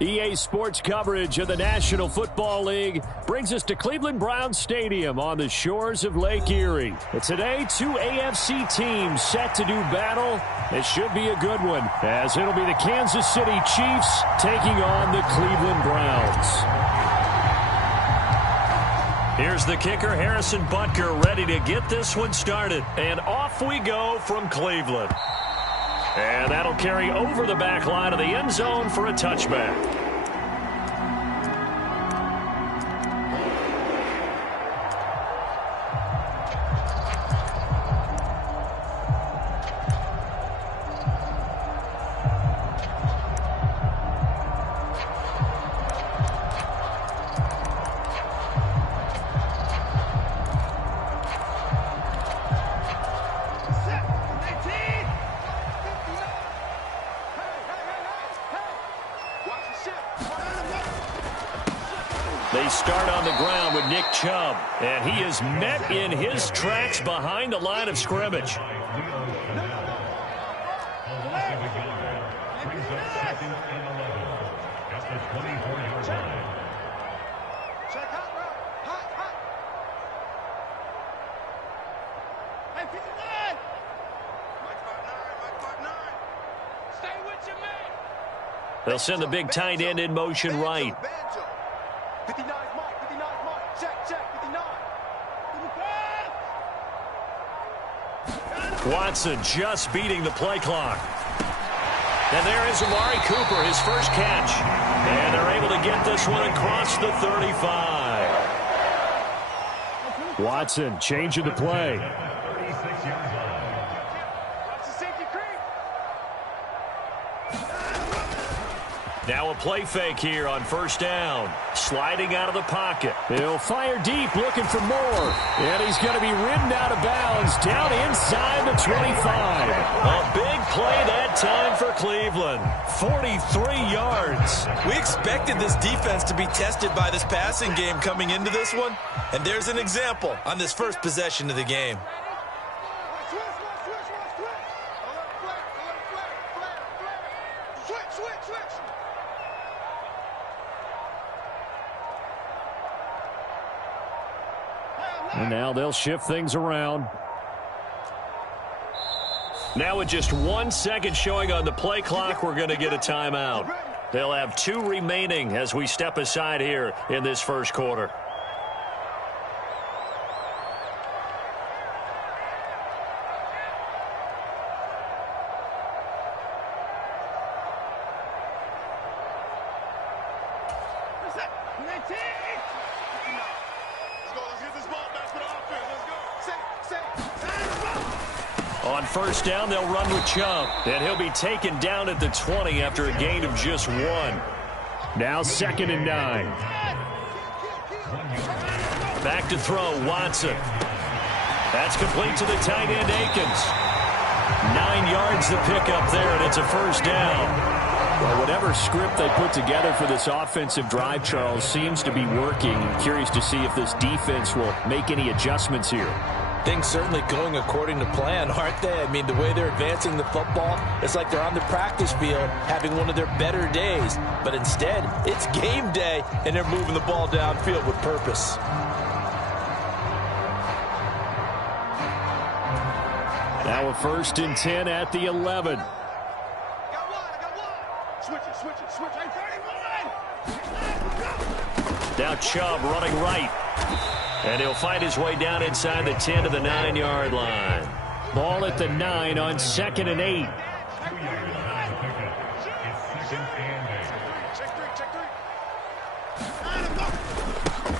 EA Sports coverage of the National Football League brings us to Cleveland Browns Stadium on the shores of Lake Erie. And today, two AFC teams set to do battle. It should be a good one, as it'll be the Kansas City Chiefs taking on the Cleveland Browns. Here's the kicker, Harrison Butker, ready to get this one started. And off we go from Cleveland. And that'll carry over the back line of the end zone for a touchback. They start on the ground with Nick Chubb, and he is met in his tracks behind the line of scrimmage. They'll send the big tight end in motion right. 59 Mike, check, 59. Watson just beating the play clock. And there is Amari Cooper, his first catch. And they're able to get this one across the 35. Watson changing the play. Now a play fake here on first down. Sliding out of the pocket. He'll fire deep, looking for more. And he's going to be ridden out of bounds down inside the 25. A big play that time for Cleveland. 43 yards. We expected this defense to be tested by this passing game coming into this one. And there's an example on this first possession of the game. And now they'll shift things around. Now with just 1 second showing on the play clock, we're going to get a timeout. They'll have 2 remaining as we step aside here in this first quarter. On first down, they'll run with Chubb. And he'll be taken down at the 20 after a gain of just 1. Now 2nd and 9. Back to throw, Watson. That's complete to the tight end, Akins. 9 yards to pick up there, and it's a first down. Well, whatever script they put together for this offensive drive, Charles, seems to be working. I'm curious to see if this defense will make any adjustments here. Things certainly going according to plan, aren't they? I mean, the way they're advancing the football, it's like they're on the practice field having one of their better days. But instead, it's game day, and they're moving the ball downfield with purpose. Now a 1st and 10 at the 11. I got one. Switch it. 31. Now Chubb running right. And he'll find his way down inside the 10 to the 9-yard line. Ball at the 9 on 2nd and 8.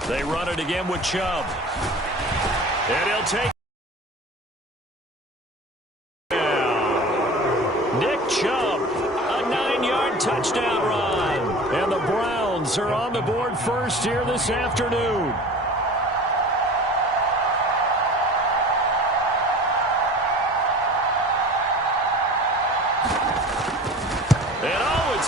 They run it again with Chubb. And he'll take Nick Chubb, a 9-yard touchdown run. And the Browns are on the board first here this afternoon.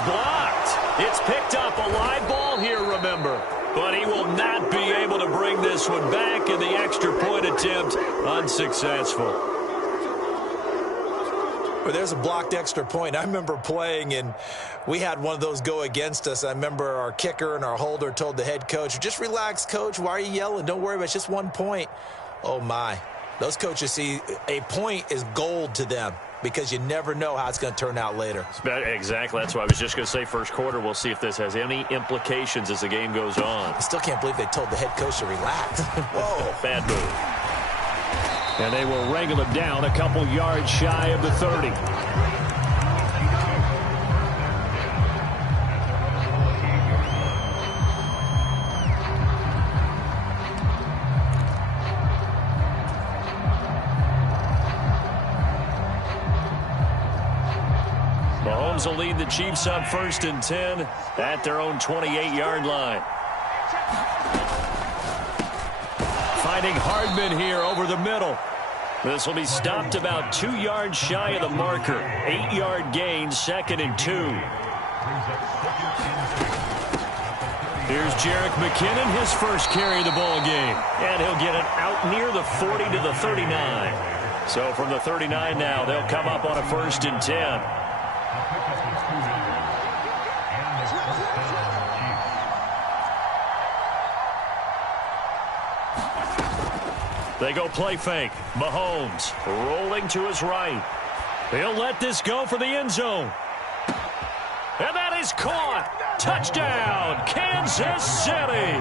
Blocked. It's picked up, a live ball here, remember. But he will not be able to bring this one back, and the extra point attempt unsuccessful. Well, there's a blocked extra point. I remember playing, and we had one of those go against us. I remember our kicker and our holder told the head coach, just relax, coach. Why are you yelling? Don't worry about it. It's just 1 point. Oh, my. Those coaches see a point is gold to them because you never know how it's going to turn out later. Exactly. That's what I was just going to say. First quarter, we'll see if this has any implications as the game goes on. I still can't believe they told the head coach to relax. Whoa. Bad move. And they will wrangle him down a couple yards shy of the 30. Mahomes will lead the Chiefs on 1st and 10 at their own 28-yard line. Finding Hardman here over the middle. This will be stopped about 2 yards shy of the marker. 8-yard gain, 2nd and 2. Here's Jerick McKinnon, his first carry of the ball game. And he'll get it out near the 40 to the 39. So from the 39 now, they'll come up on a 1st and 10. They go play fake. Mahomes rolling to his right. He'll let this go for the end zone. And that is caught. Touchdown, Kansas City.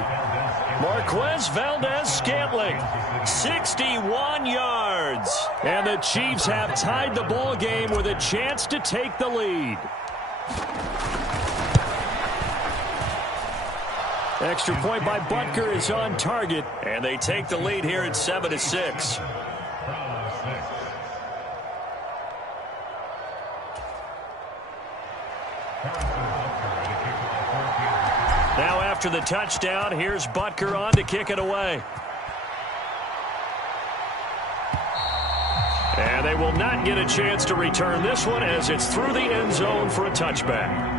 Marquez Valdez-Scantling, 61 yards. And the Chiefs have tied the ball game with a chance to take the lead. Extra point by Butker is on target. And they take the lead here at 7-6. Now after the touchdown, here's Butker on to kick it away. And they will not get a chance to return this one as it's through the end zone for a touchback.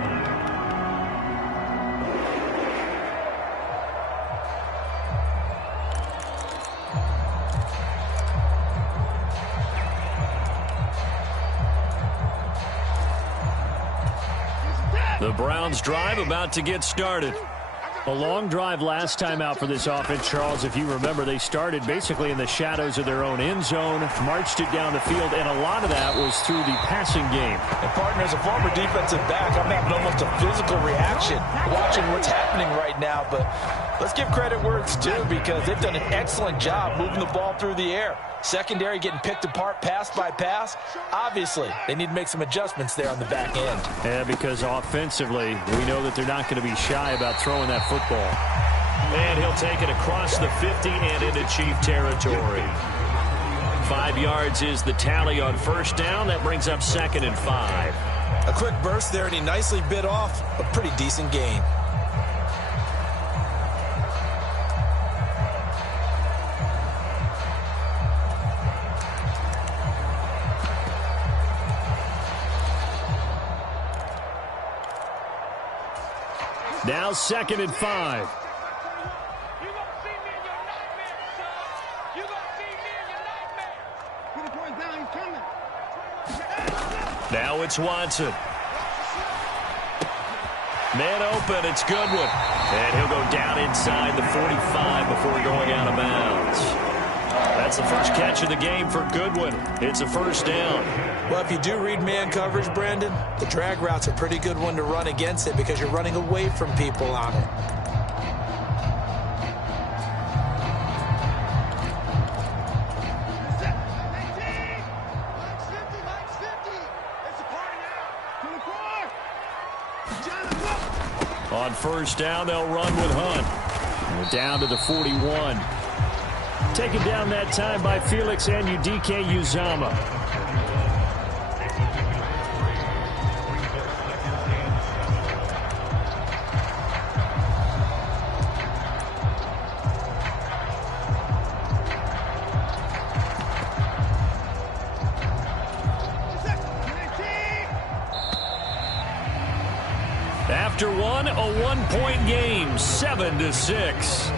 The Browns drive about to get started. A long drive last time out for this offense, Charles. If you remember, they started basically in the shadows of their own end zone, marched it down the field, and a lot of that was through the passing game. And partner, as a former defensive back, I'm having almost a physical reaction watching what's happening right now. But let's give credit where it's due because they've done an excellent job moving the ball through the air. Secondary getting picked apart pass by pass. Obviously, they need to make some adjustments there on the back end. Yeah, because offensively, we know that they're not going to be shy about throwing that football. And he'll take it across the 50 and into Chief territory. 5 yards is the tally on first down. That brings up 2nd and 5. A quick burst there, and he nicely bit off a pretty decent gain. Now 2nd and 5. Now it's Watson. Man open, it's Goodwin. And he'll go down inside the 45 before going out of bounds. That's the first catch of the game for Goodwin. It's a first down. Well, if you do read man coverage, Brandon, the drag route's a pretty good one to run against it because you're running away from people on it. On first down, they'll run with Hunt. We're down to the 41. Taken down that time by Felix Anudike-Uzomah. After one, a one-point game, 7-6.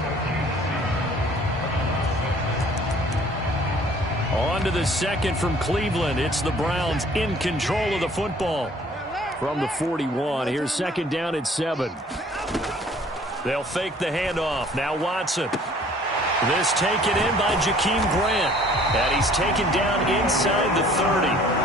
On to the second from Cleveland. It's the Browns in control of the football. From the 41, here's second down and 7. They'll fake the handoff. Now Watson. This taken in by Jakeem Grant. And he's taken down inside the 30.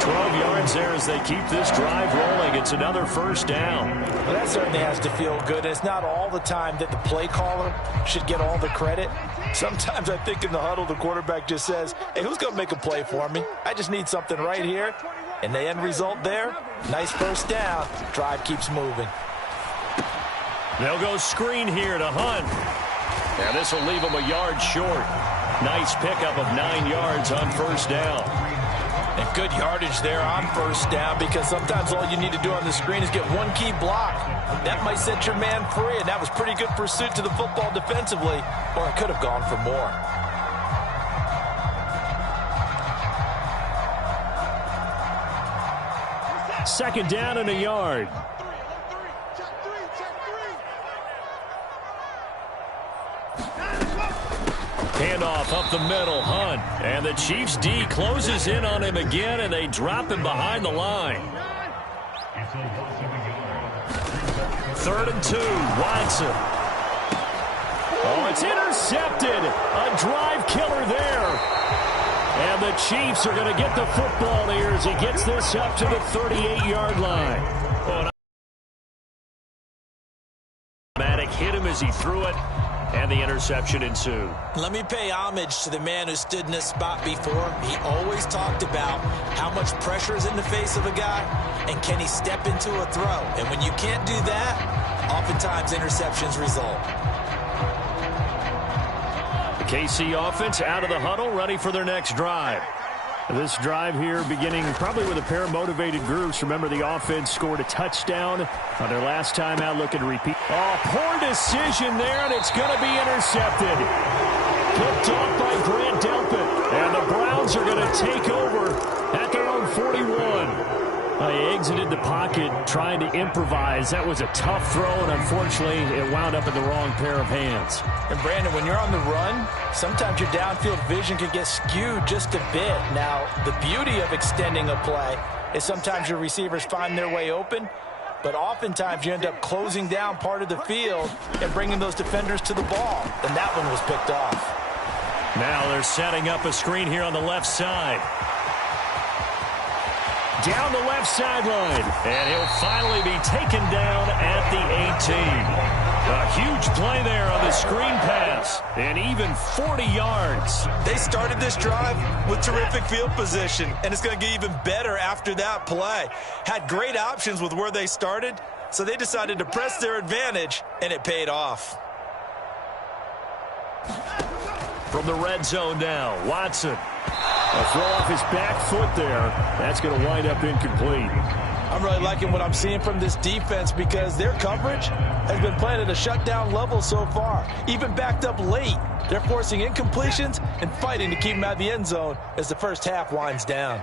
12 yards there as they keep this drive rolling. It's another first down. Well, that certainly has to feel good. It's not all the time that the play caller should get all the credit. Sometimes I think in the huddle, the quarterback just says, hey, who's going to make a play for me? I just need something right here. And the end result there, nice first down. Drive keeps moving. They'll go screen here to Hunt. And this will leave him a yard short. Nice pickup of 9 yards on first down. And good yardage there on first down, because sometimes all you need to do on the screen is get one key block. That might set your man free, and that was pretty good pursuit to the football defensively, or it could have gone for more. Second down and a yard. Handoff up the middle, Hunt. And the Chiefs' D closes in on him again, and they drop him behind the line. 3rd and 2, Watson. Oh, it's intercepted. A drive killer there. And the Chiefs are going to get the football here as he gets this up to the 38-yard line. Hit him as he threw it. And the interception ensued. Let me pay homage to the man who stood in this spot before. He always talked about how much pressure is in the face of a guy, and can he step into a throw. And when you can't do that, oftentimes interceptions result. The KC offense out of the huddle, ready for their next drive. This drive here beginning probably with a pair of motivated groups. Remember, the offense scored a touchdown on their last time out, looking to repeat. Oh, poor decision there, and it's going to be intercepted. Picked off by Grant Delpit. And the Browns are going to take over at their own 41. He exited the pocket trying to improvise. That was a tough throw, and unfortunately, it wound up in the wrong pair of hands. And Brandon, when you're on the run, sometimes your downfield vision can get skewed just a bit. Now, the beauty of extending a play is sometimes your receivers find their way open, but oftentimes you end up closing down part of the field and bringing those defenders to the ball. And that one was picked off. Now they're setting up a screen here on the left side. Down the left sideline. And he'll finally be taken down at the 18. A huge play there on the screen pass. And even 40 yards. They started this drive with terrific field position, and it's going to get even better after that play. Had great options with where they started, so they decided to press their advantage, and it paid off. From the red zone now, Watson. A throw off his back foot there. That's going to wind up incomplete. I'm really liking what I'm seeing from this defense because their coverage has been playing at a shutdown level so far. Even backed up late, they're forcing incompletions and fighting to keep them out of the end zone as the first half winds down.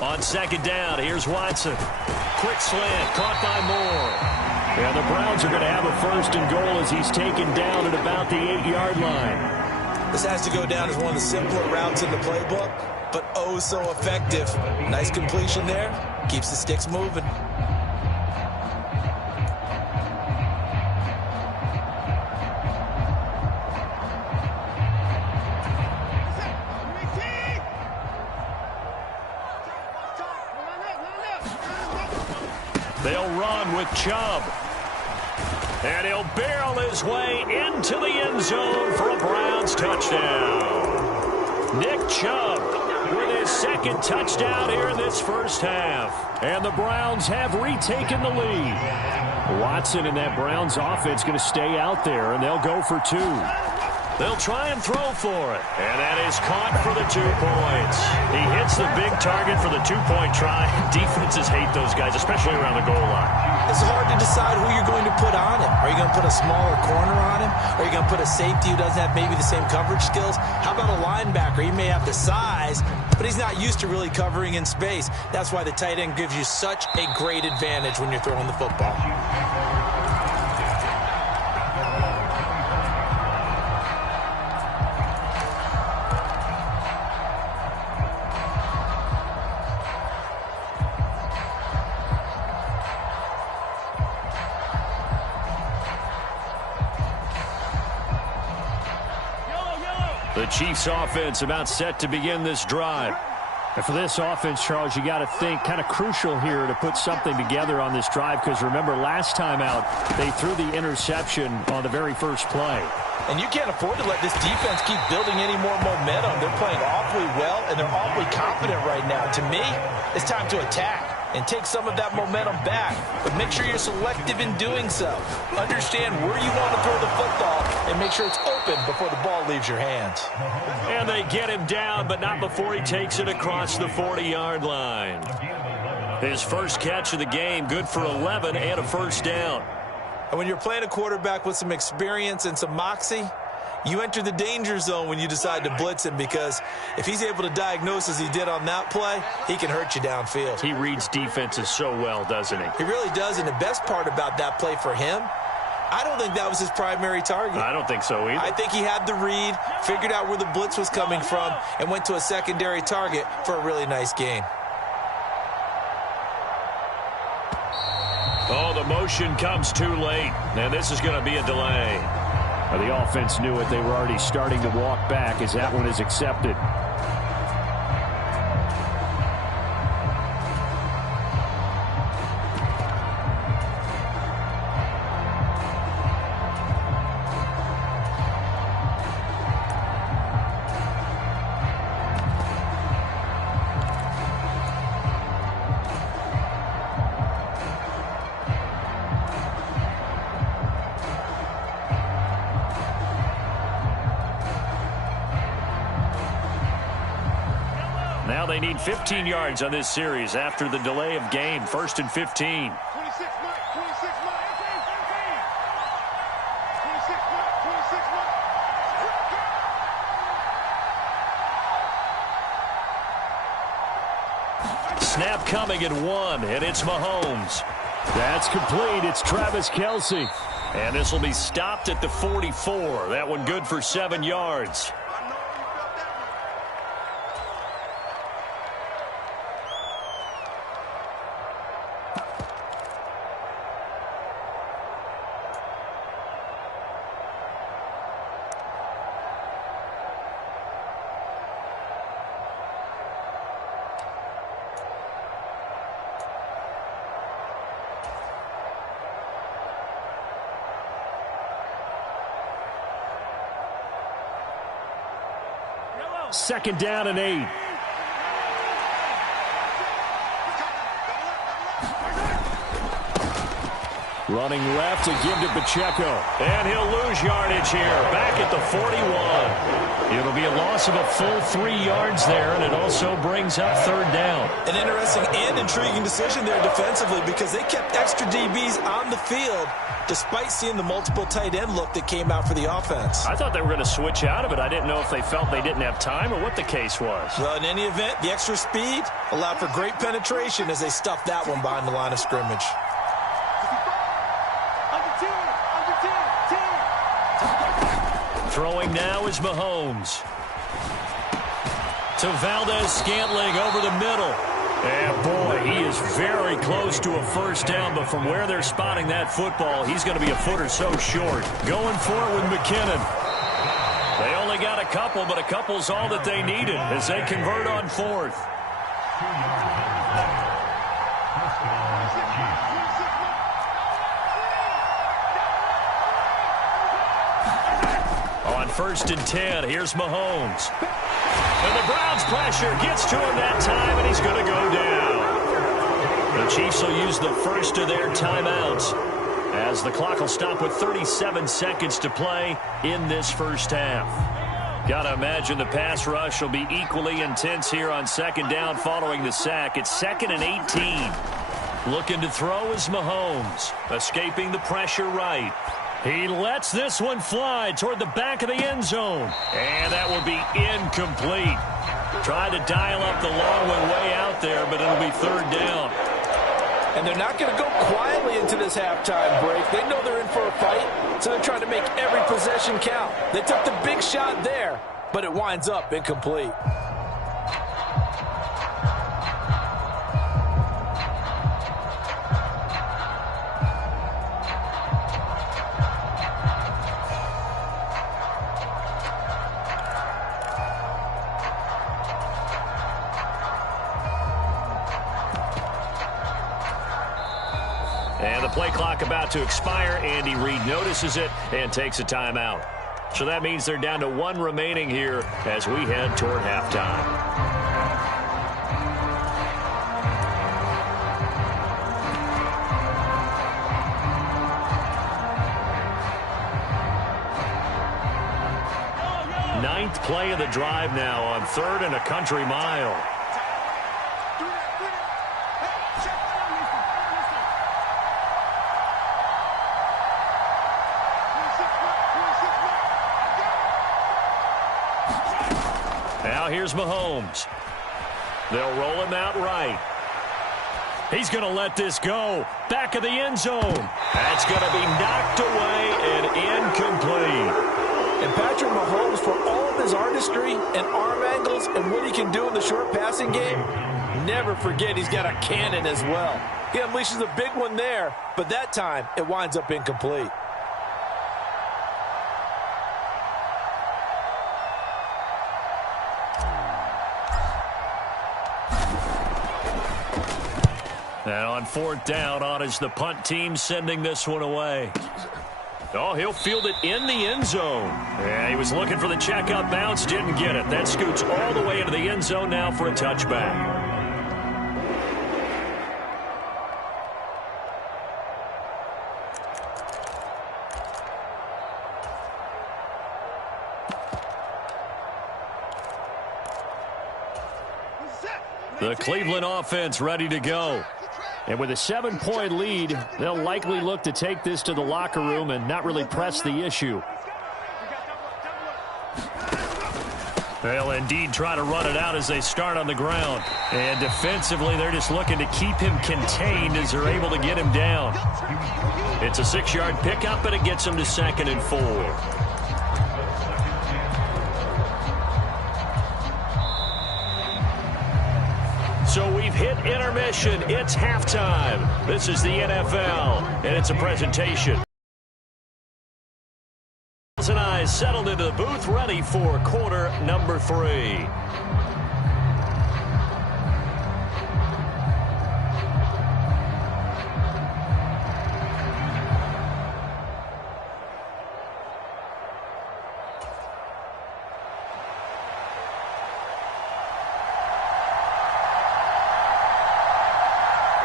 On second down, here's Watson. Quick slant, caught by Moore. Yeah, the Browns are going to have a 1st and goal as he's taken down at about the 8-yard line. This has to go down as one of the simpler routes in the playbook, but oh so effective. Nice completion there. Keeps the sticks moving. They'll run with Chubb. And he'll barrel his way into the end zone for a Browns touchdown. Nick Chubb with his 2nd touchdown here in this first half. And the Browns have retaken the lead. Watson and that Browns offense going to stay out there, and they'll go for 2. They'll try and throw for it. And that is caught for the 2 points. He hits the big target for the 2-point try. Defenses hate those guys, especially around the goal line. It's hard to decide who you're going to put on him. Are you going to put a smaller corner on him? Are you going to put a safety who doesn't have maybe the same coverage skills? How about a linebacker? He may have the size, but he's not used to really covering in space. That's why the tight end gives you such a great advantage when you're throwing the football. The Chiefs offense about set to begin this drive. And for this offense, Charles, you got to think kind of crucial here to put something together on this drive, because remember last time out they threw the interception on the very first play. And you can't afford to let this defense keep building any more momentum. They're playing awfully well, and they're awfully confident right now. To me, it's time to attack and take some of that momentum back. But make sure you're selective in doing so. Understand where you want to throw the football and make sure it's open before the ball leaves your hands. And they get him down, but not before he takes it across the 40-yard line. His first catch of the game, good for 11 and a first down. And when you're playing a quarterback with some experience and some moxie, you enter the danger zone when you decide to blitz him, because if he's able to diagnose as he did on that play, he can hurt you downfield. He reads defenses so well, doesn't he? He really does, and the best part about that play for him, I don't think that was his primary target. I don't think so either. I think he had the read, figured out where the blitz was coming from, and went to a secondary target for a really nice gain. Oh, the motion comes too late, and this is going to be a delay. Well, the offense knew it. They were already starting to walk back as that one is accepted. Now they need 15 yards on this series after the delay of game. 1st and 15. 26, Mike. 26, Mike. 26, Mike. 26, Mike. Snap coming at 1, and it's Mahomes. That's complete. It's Travis Kelce. And this will be stopped at the 44. That one good for 7 yards. Second down and 8. Running left to give to Pacheco. And he'll lose yardage here. Back at the 41. It'll be a loss of a full 3 yards there, and it also brings up 3rd down. An interesting and intriguing decision there defensively, because they kept extra DBs on the field despite seeing the multiple tight end look that came out for the offense. I thought they were going to switch out of it. I didn't know if they felt they didn't have time or what the case was. Well, in any event, the extra speed allowed for great penetration as they stuffed that one behind the line of scrimmage. Throwing now is Mahomes. To Valdez-Scantling over the middle. And boy, he is very close to a first down, but from where they're spotting that football, he's going to be a foot or so short. Going for it with McKinnon. They only got a couple, but a couple's all that they needed as they convert on 4th. On 1st and 10, here's Mahomes. And the Browns pressure gets to him that time, and he's going to go down. The Chiefs will use the first of their timeouts as the clock will stop with 37 seconds to play in this first half. Got to imagine the pass rush will be equally intense here on 2nd down following the sack. It's 2nd and 18. Looking to throw is Mahomes, escaping the pressure right. He lets this one fly toward the back of the end zone. And that will be incomplete. Tried to dial up the long one way out there, but it'll be 3rd down. And they're not going to go quietly into this halftime break. They know they're in for a fight, so they're trying to make every possession count. They took the big shot there, but it winds up incomplete. And the play clock about to expire. Andy Reid notices it and takes a timeout. So that means they're down to 1 remaining here as we head toward halftime. Ninth play of the drive now on 3rd and a country mile. Now here's Mahomes. They'll roll him out right. He's going to let this go. Back of the end zone. That's going to be knocked away and incomplete. And Patrick Mahomes, for all of his artistry and arm angles and what he can do in the short passing game, never forget he's got a cannon as well. He unleashes a big one there, but that time it winds up incomplete. And on 4th down, on is the punt team sending this one away. Oh, he'll field it in the end zone. Yeah, he was looking for the checkout bounce, didn't get it. That scoots all the way into the end zone now for a touchback. The Cleveland offense ready to go. And with a 7-point lead, they'll likely look to take this to the locker room and not really press the issue. They'll indeed try to run it out as they start on the ground. And defensively, they're just looking to keep him contained as they're able to get him down. It's a 6-yard pickup, and it gets him to 2nd and 4. So we've hit intermission. It's halftime. This is the NFL, and it's a presentation. And I settled into the booth, ready for quarter number 3.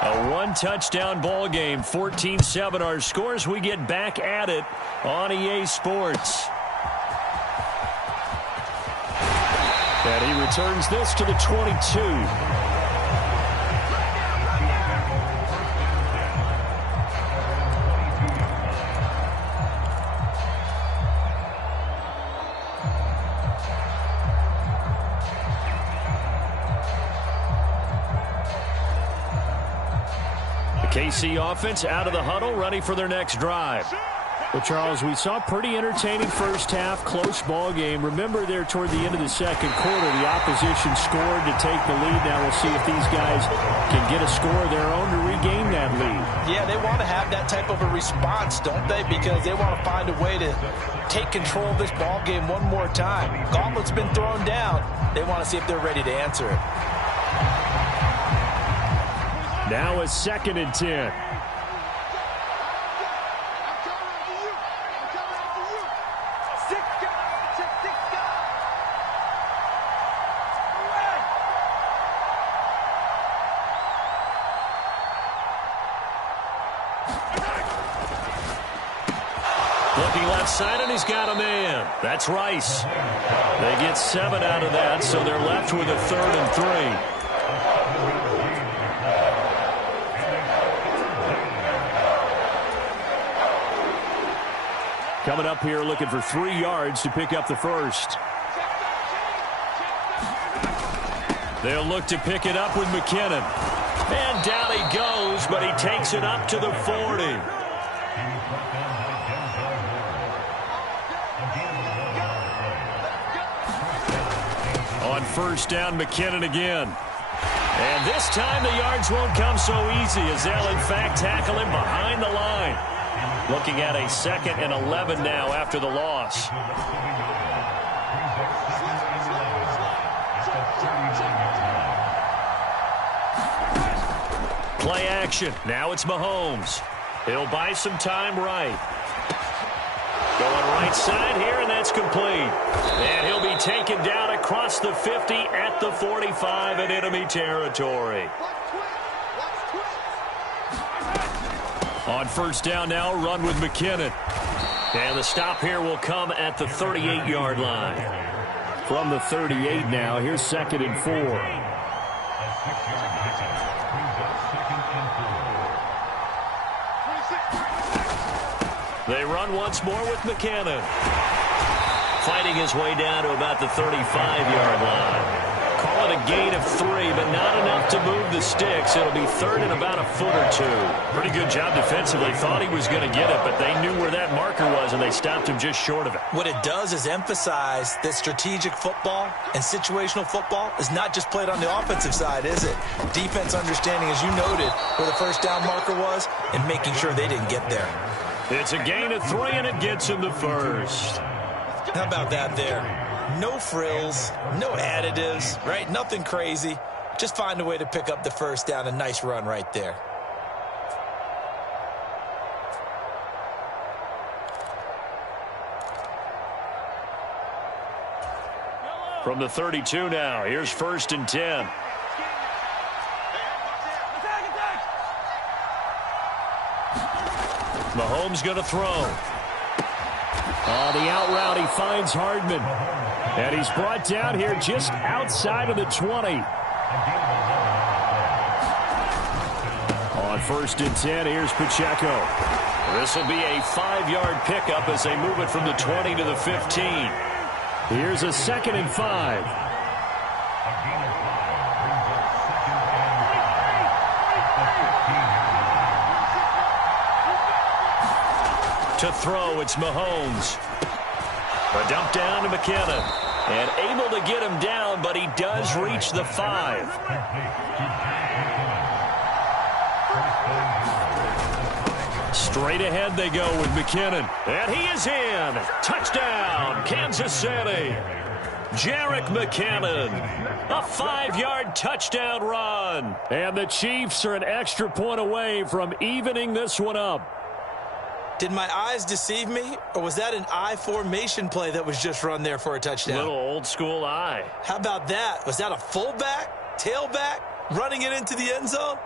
A one-touchdown ball game, 14-7 our scores. We get back at it on EA Sports. And he returns this to the 22. KC offense out of the huddle, ready for their next drive. Well, Charles, we saw a pretty entertaining first half, close ball game. Remember there toward the end of the second quarter, the opposition scored to take the lead. Now we'll see if these guys can get a score of their own to regain that lead. Yeah, they want to have that type of a response, don't they? Because they want to find a way to take control of this ball game one more time. Gauntlet's been thrown down. They want to see if they're ready to answer it. Now a 2nd and 10. Looking left side, and he's got a man. That's Rice. They get 7 out of that, so they're left with a 3rd and 3. Coming up here looking for 3 yards to pick up the first. They'll look to pick it up with McKinnon. And down he goes, but he takes it up to the 40. On 1st down, McKinnon again. And this time the yards won't come so easy as they'll in fact tackle him behind the line. Looking at a 2nd and 11 now after the loss. Play action. Now it's Mahomes. He'll buy some time right. Going right side here, and that's complete. And he'll be taken down across the 50 at the 45 in enemy territory. On first down now, run with McKinnon. And the stop here will come at the 38-yard line. From the 38 now, here's 2nd and 4. They run once more with McKinnon. Fighting his way down to about the 35-yard line. Call it a gain of 3, but not enough to move the sticks. It'll be 3rd and about a foot or 2. Pretty good job defensively. Thought he was going to get it, but they knew where that marker was, and they stopped him just short of it. What it does is emphasize that strategic football and situational football is not just played on the offensive side, is it? Defense understanding, as you noted, where the first down marker was and making sure they didn't get there. It's a gain of 3, and it gets him the first. How about that there? No frills, no additives, right? Nothing crazy. Just find a way to pick up the first down. A nice run right there. From the 32 now, here's 1st and 10. Mahomes going to throw. On the out route, he finds Hardman. And he's brought down here just outside of the 20. On 1st and 10, here's Pacheco. This will be a 5-yard pickup as they move it from the 20 to the 15. Here's a 2nd and 5. To throw, it's Mahomes. A dump down to McKinnon. And able to get him down, but he does reach the 5. Straight ahead they go with McKinnon. And he is in. Touchdown, Kansas City. Jerick McKinnon. A 5-yard touchdown run. And the Chiefs are an extra point away from evening this one up. Did my eyes deceive me, or was that an I formation play that was just run there for a touchdown? Little old school eye. How about that? Was that a fullback, tailback, running it into the end zone?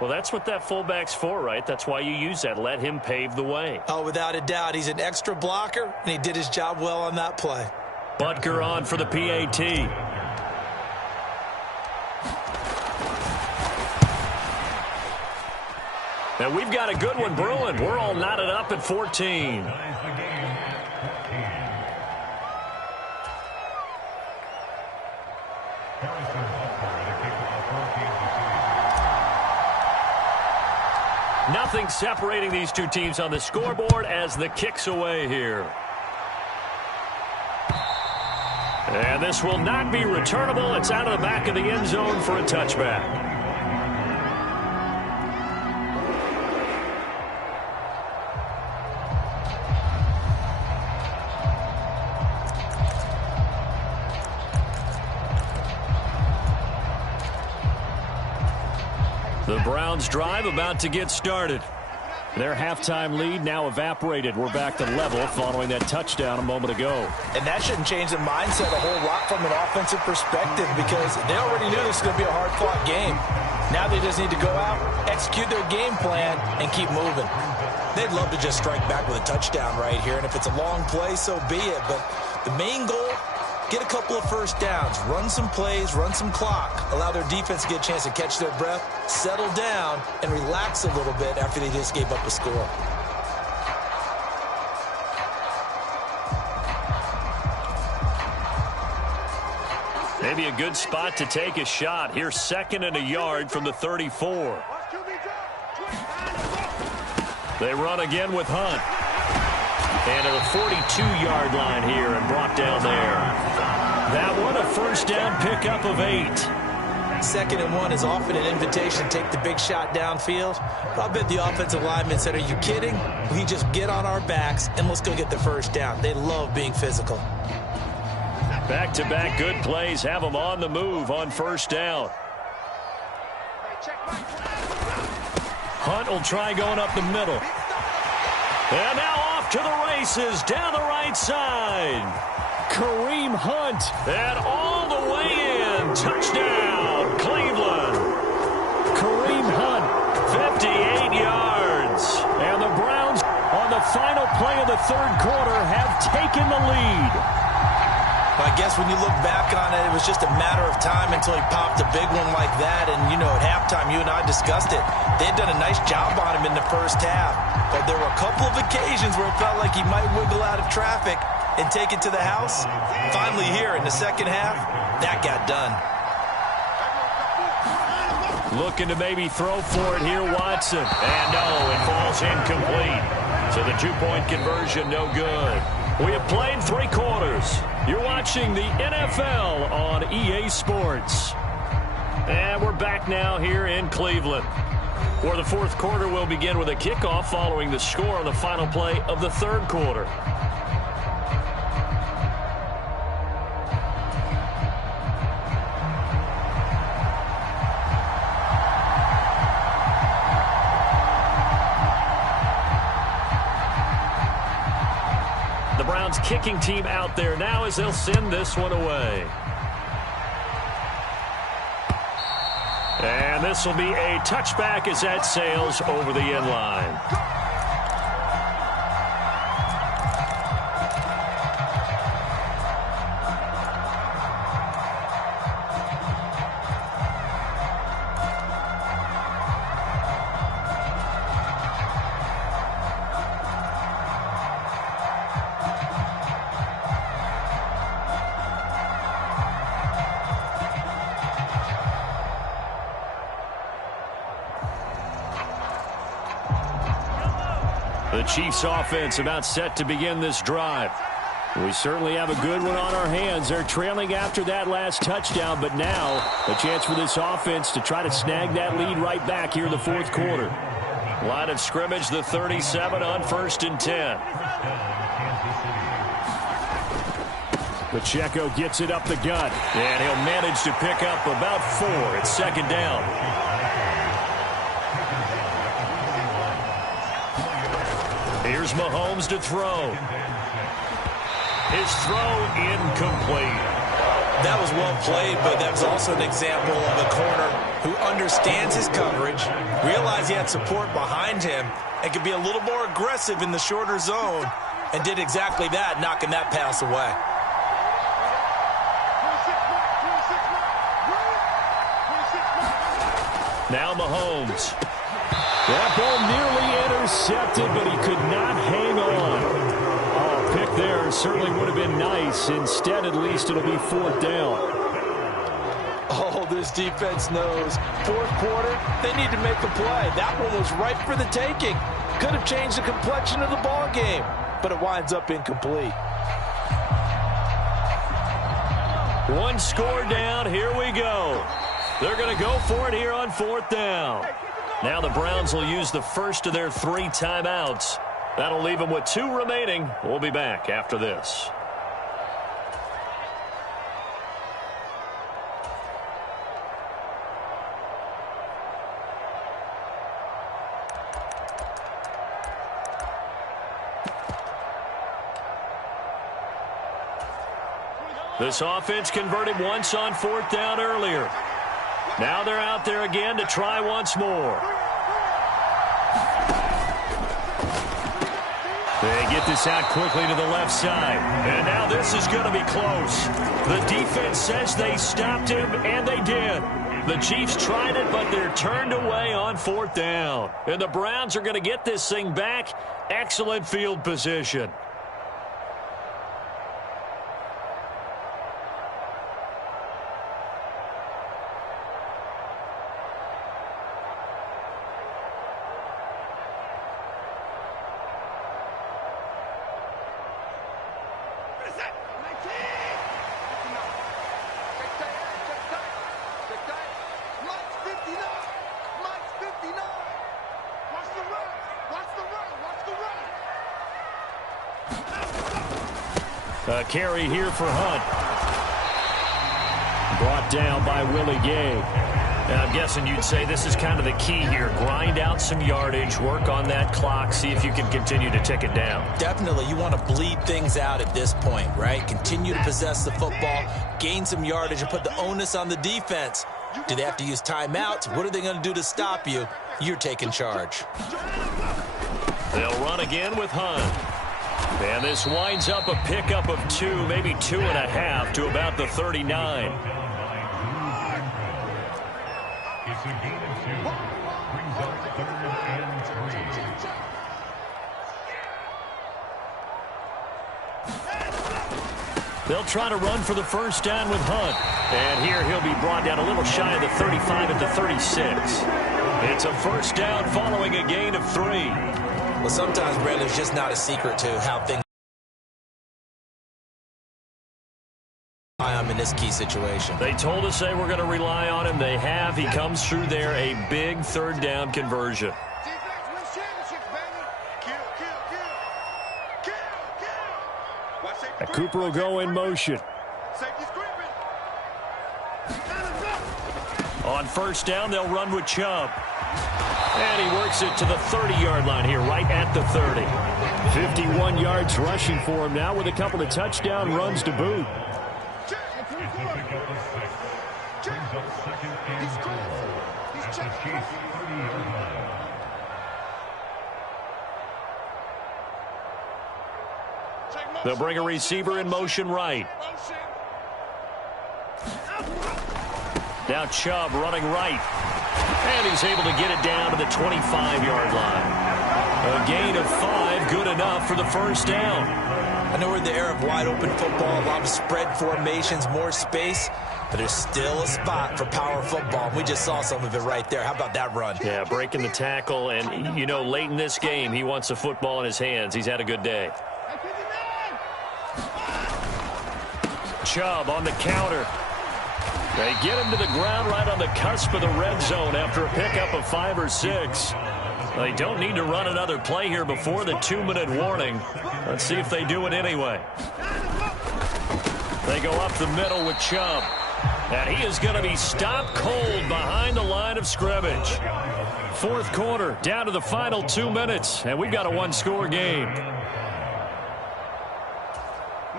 Well, that's what that fullback's for, right? That's why you use that. Let him pave the way. Oh, without a doubt. He's an extra blocker, and he did his job well on that play. Butker on for the PAT. And we've got a good one brewing. We're all knotted up at 14. Nothing separating these two teams on the scoreboard as the kick's away here. And this will not be returnable. It's out of the back of the end zone for a touchback. The Browns drive about to get started. Their halftime lead now evaporated. We're back to level following that touchdown a moment ago. And that shouldn't change the mindset a whole lot from an offensive perspective because they already knew this was going to be a hard-fought game. Now they just need to go out, execute their game plan, and keep moving. They'd love to just strike back with a touchdown right here, and if it's a long play, so be it. But the main goal, get a couple of first downs, run some plays, run some clock, allow their defense to get a chance to catch their breath, settle down, and relax a little bit after they just gave up a score. Maybe a good spot to take a shot. Here's 2nd and a yard from the 34. They run again with Hunt. And to the 42-yard line here and brought down there. That one a first down pickup of 8. 2nd and 1 is often an invitation to take the big shot downfield. But I bet the offensive lineman said, are you kidding? We just get on our backs and let's go get the first down. They love being physical. Back-to-back good plays have them on the move on first down. Hunt will try going up the middle. And now off to the races down the right side. Kareem Hunt. And all the way in. Touchdown, Cleveland. Kareem Hunt. 58 yards. And the Browns, on the final play of the third quarter, have taken the lead. I guess when you look back on it, it was just a matter of time until he popped a big one like that. And, you know, at halftime, you and I discussed it. They'd done a nice job on him in the first half. But there were a couple of occasions where it felt like he might wiggle out of traffic and take it to the house. Finally here in the second half, that got done. Looking to maybe throw for it here, Watson. And no, it falls incomplete. So the two-point conversion, no good. We have played 3 quarters. You're watching the NFL on EA Sports. And we're back now here in Cleveland, where the fourth quarter will begin with a kickoff following the score on the final play of the third quarter. Browns kicking team out there now as they'll send this one away. And this will be a touchback as that sails over the end line. The Chiefs offense about set to begin this drive. We certainly have a good one on our hands. They're trailing after that last touchdown, but now a chance for this offense to try to snag that lead right back here in the fourth quarter. Line of scrimmage, the 37 on 1st and 10. Pacheco gets it up the gut. And he'll manage to pick up about 4 at 2nd down. Here's Mahomes to throw. His throw incomplete. That was well played, but that was also an example of a corner who understands his coverage, realized he had support behind him, and could be a little more aggressive in the shorter zone, and did exactly that, knocking that pass away. Now Mahomes. That ball nearly intercepted, but he could not hang on. Oh, pick there certainly would have been nice. Instead, at least, it'll be 4th down. Oh, this defense knows. Fourth quarter, they need to make a play. That one was ripe for the taking. Could have changed the complexion of the ball game, but it winds up incomplete. One score down. Here we go. They're going to go for it here on 4th down. Now the Browns will use the first of their 3 timeouts. That'll leave them with 2 remaining. We'll be back after this. This offense converted once on 4th down earlier. Now they're out there again to try once more. They get this out quickly to the left side. And now this is going to be close. The defense says they stopped him, and they did. The Chiefs tried it, but they're turned away on 4th down. And the Browns are going to get this thing back. Excellent field position. A carry here for Hunt. Brought down by Willie Gay. I'm guessing you'd say this is kind of the key here. Grind out some yardage, work on that clock, see if you can continue to tick it down. Definitely, you want to bleed things out at this point, right? Continue to possess the football, gain some yardage, and put the onus on the defense. Do they have to use timeouts? What are they going to do to stop you? You're taking charge. They'll run again with Hunt. And this winds up a pickup of 2, maybe 2.5 to about the 39. It's a gain of 2. Brings up 3rd and 3. They'll try to run for the first down with Hunt. And here he'll be brought down a little shy of the 35 at the 36. It's a first down following a gain of 3. Well, sometimes, Brad, there's just not a secret to how things in this key situation. They told us they were going to rely on him. They have. He comes through there, a big 3rd down conversion. Defense wins championships, baby. Kill. Watch safety. Cooper will go in motion. Safety screaming. On first down, they'll run with Chubb. And he works it to the 30-yard line here, right at the 30. 51 yards rushing for him now with a couple of touchdown runs to boot. They'll bring a receiver in motion right. Now Chubb running right. And he's able to get it down to the 25-yard line. A gain of 5, good enough for the first down. I know we're in the era of wide-open football, a lot of spread formations, more space, but there's still a spot for power football. We just saw some of it right there. How about that run? Yeah, breaking the tackle, and, you know, late in this game, he wants the football in his hands. He's had a good day. Chubb on the counter. They get him to the ground right on the cusp of the red zone after a pickup of 5 or 6. They don't need to run another play here before the 2-minute warning. Let's see if they do it anyway. They go up the middle with Chubb. And he is going to be stopped cold behind the line of scrimmage. 4th quarter, down to the final 2 minutes, and we've got a 1-score game.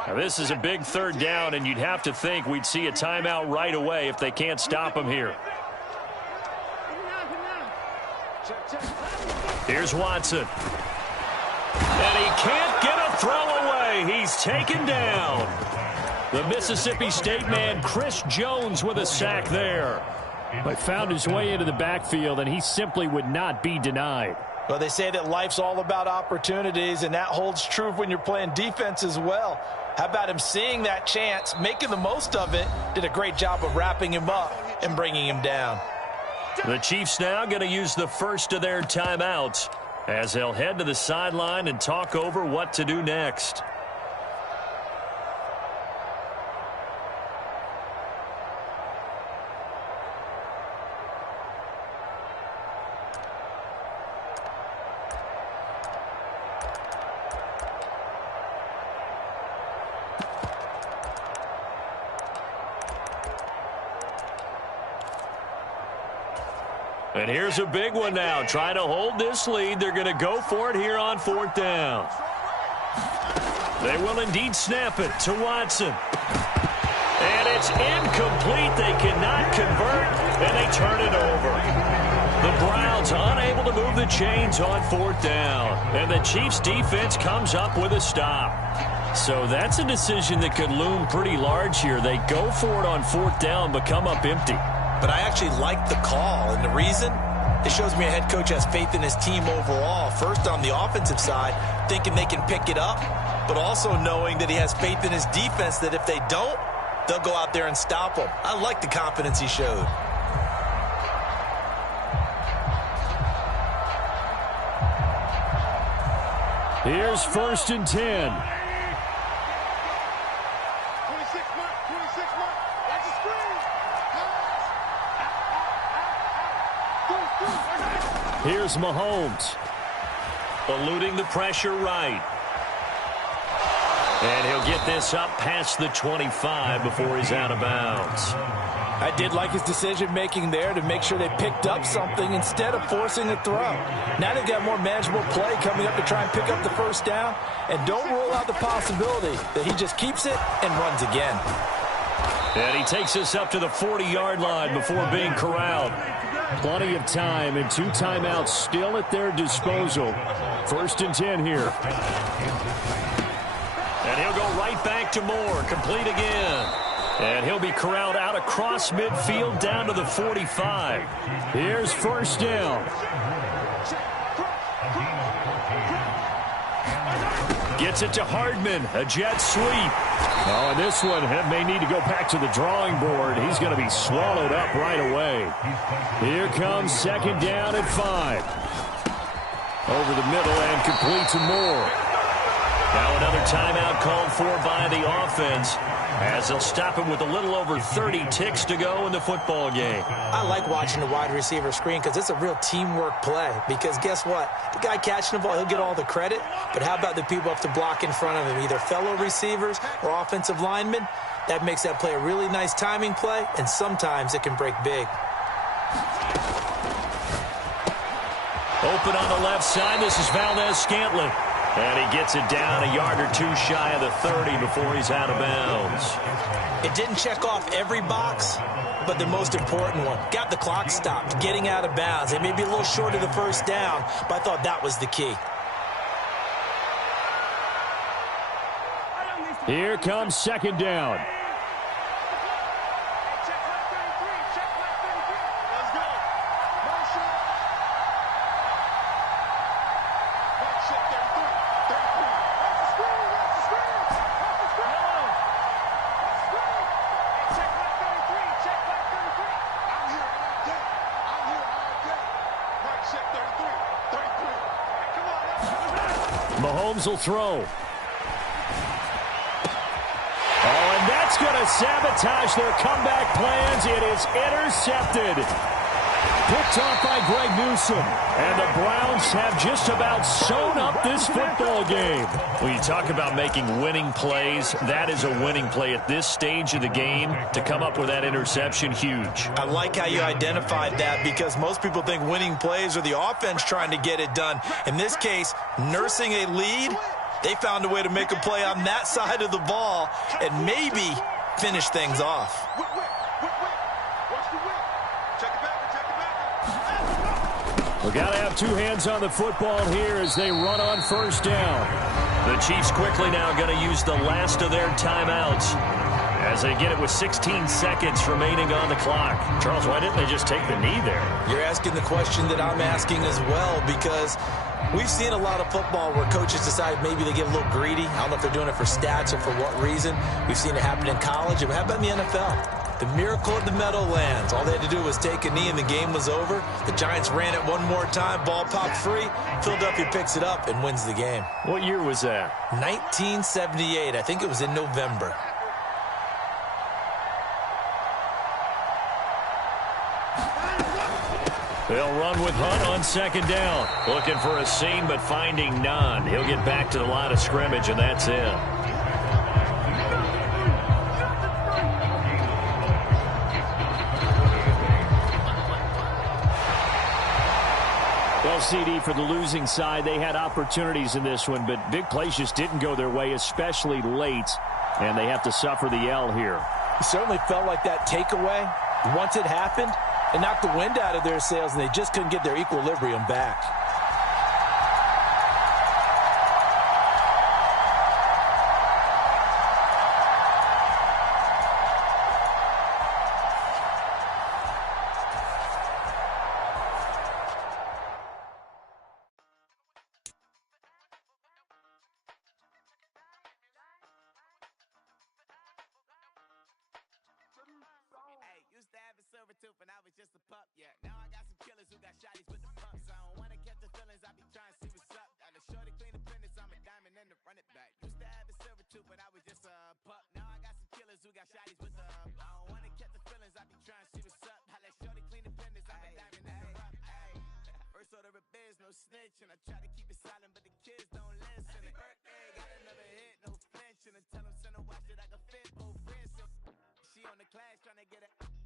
Now, this is a big 3rd down, and you'd have to think we'd see a timeout right away if they can't stop him here. Here's Watson. And he can't get a throw away. He's taken down. The Mississippi State man, Chris Jones, with a sack there. But found his way into the backfield, and he simply would not be denied. Well, they say that life's all about opportunities, and that holds true when you're playing defense as well. How about him seeing that chance, making the most of it, did a great job of wrapping him up and bringing him down. The Chiefs now going to use the first of their timeouts as they'll head to the sideline and talk over what to do next. And here's a big one now. Trying to hold this lead. They're going to go for it here on 4th down. They will indeed snap it to Watson. And it's incomplete. They cannot convert, and they turn it over. The Browns unable to move the chains on 4th down. And the Chiefs defense comes up with a stop. So that's a decision that could loom pretty large here. They go for it on 4th down, but come up empty. But I actually like the call, and the reason? It shows me a head coach has faith in his team overall. First, on the offensive side, thinking they can pick it up, but also knowing that he has faith in his defense that if they don't, they'll go out there and stop them. I like the confidence he showed. Here's 1st and 10. 26 mark. Watch the screen. Here's Mahomes. Eluding the pressure right. And he'll get this up past the 25 before he's out of bounds. I did like his decision-making there to make sure they picked up something instead of forcing a throw. Now they've got more manageable play coming up to try and pick up the first down. And don't rule out the possibility that he just keeps it and runs again. And he takes us up to the 40-yard line before being corralled. Plenty of time and 2 timeouts still at their disposal. 1st and 10 here. And he'll go right back to Moore. Complete again. And he'll be corralled out across midfield down to the 45. Here's 1st down. Gets it to Hardman. A jet sweep. Oh, and this one may need to go back to the drawing board. He's going to be swallowed up right away. Here comes 2nd down and 5. Over the middle and complete to Moore. Now another timeout called for by the offense, as they'll stop him with a little over 30 ticks to go in the football game. I like watching the wide receiver screen because it's a real teamwork play. Because guess what? The guy catching the ball, he'll get all the credit. But how about the people up to block in front of him, either fellow receivers or offensive linemen? That makes that play a really nice timing play, and sometimes it can break big. Open on the left side. This is Valdez-Scantling. And he gets it down a yard or 2 shy of the 30 before he's out of bounds. It didn't check off every box, but the most important one. Got the clock stopped, getting out of bounds. It may be a little short of the 1st down, but I thought that was the key. Here comes 2nd down. Mahomes will throw. Oh, and that's going to sabotage their comeback plans. It is intercepted. Picked off by Greg Newsome. And the Browns have just about sewn up this football game. When you talk about making winning plays, that is a winning play at this stage of the game. To come up with that interception, huge. I like how you identified that, because most people think winning plays are the offense trying to get it done. In this case, nursing a lead, they found a way to make a play on that side of the ball and maybe finish things off. We got to have 2 hands on the football here as they run on 1st down. The Chiefs quickly now going to use the last of their timeouts as they get it with 16 seconds remaining on the clock. Charles, why didn't they just take the knee there? You're asking the question that I'm asking as well, because we've seen a lot of football where coaches decide maybe they get a little greedy. I don't know if they're doing it for stats or for what reason. We've seen it happen in college. How about in the NFL? The miracle of the Meadowlands. All they had to do was take a knee and the game was over. The Giants ran it one more time. Ball popped free. Philadelphia picks it up and wins the game. What year was that? 1978. I think it was in November. They'll run with Hunt on 2nd down. Looking for a seam, but finding none. He'll get back to the line of scrimmage, and that's it. Well, CD, for the losing side, they had opportunities in this one, but big plays just didn't go their way, especially late, and they have to suffer the L here. It certainly felt like that takeaway, once it happened, it knocked the wind out of their sails, and they just couldn't get their equilibrium back. When I was just a pup, yeah. Now I got some killers who got shotties with the pumps. I don't wanna catch the feelings, I be trying to see what's up. Got a shorty clean the business, I'm a diamond and to run it back. Used to have a silver tooth, but I was just a pup. Now I got some killers who got shotties with the I don't wanna catch the feelings, I be trying to see what's up. I let shorty clean the business, I'm a diamond and the rough. First order of biz, no snitch, and I try to